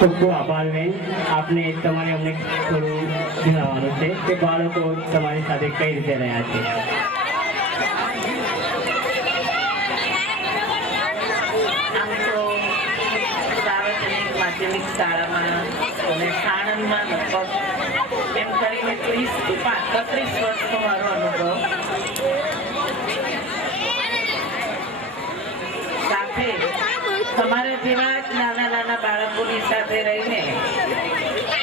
ખૂબ ખૂબ આભાર બેન. આપને તમારે અમને થોડું જણાવવાનું છે કે બાળકો તમારી સાથે કઈ રીતે રહ્યા છે. આમ તો સાર્વજનિક માધ્યમિક શાળામાં અને સાણંદમાં લગભગ એમ કરીને 30-35 વર્ષનો મારો અનુભવ. સાથે તમારા જેવા જ નાના નાના બાળકોની સાથે રહીને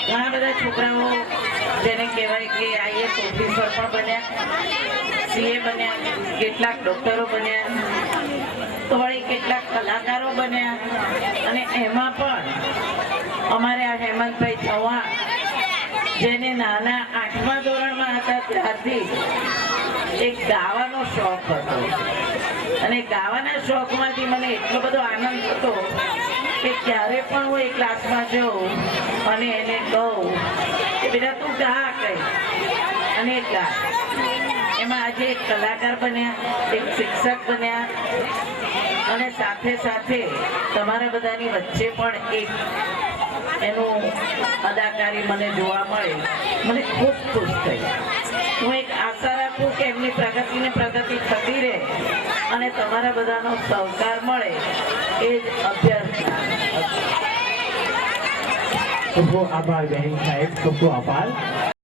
ઘણા બધા છોકરાઓ જેને કહેવાય કે આઈએસ ઓફિસર પણ બન્યા, સીએ બન્યા, કેટલાક ડોક્ટરો બન્યા, તો વળી કેટલાક કલાકારો બન્યા. અને એમાં પણ અમારે આ હેમંતભાઈ ચૌહાણ જેને નાના 8મા ધોરણમાં હતા ત્યારથી એક ગાવાનો શોખ હતો અને ગાવાના શોખમાંથી મને એટલો બધો આનંદ થતો કે ક્યારે પણ હું એ ક્લાસમાં જાઉં અને એને કહું કે બેટા તું ગા કઈ અને ગા. એમાં આજે એક કલાકાર બન્યા, એક શિક્ષક બન્યા અને સાથે સાથે તમારા બધાની વચ્ચે પણ એક એનું અદાકારી મને જોવા મળે, મને ખૂબ ખુશ થઈ. હું એક આશા રાખું કે એમની પ્રગતિ થતી રહે અને તમારા બધાનો સહકાર મળે એ જ અભ્યર્થના. ખૂબ ખૂબ આભાર બહેન સાહેબ, ખૂબ ખૂબ આભાર.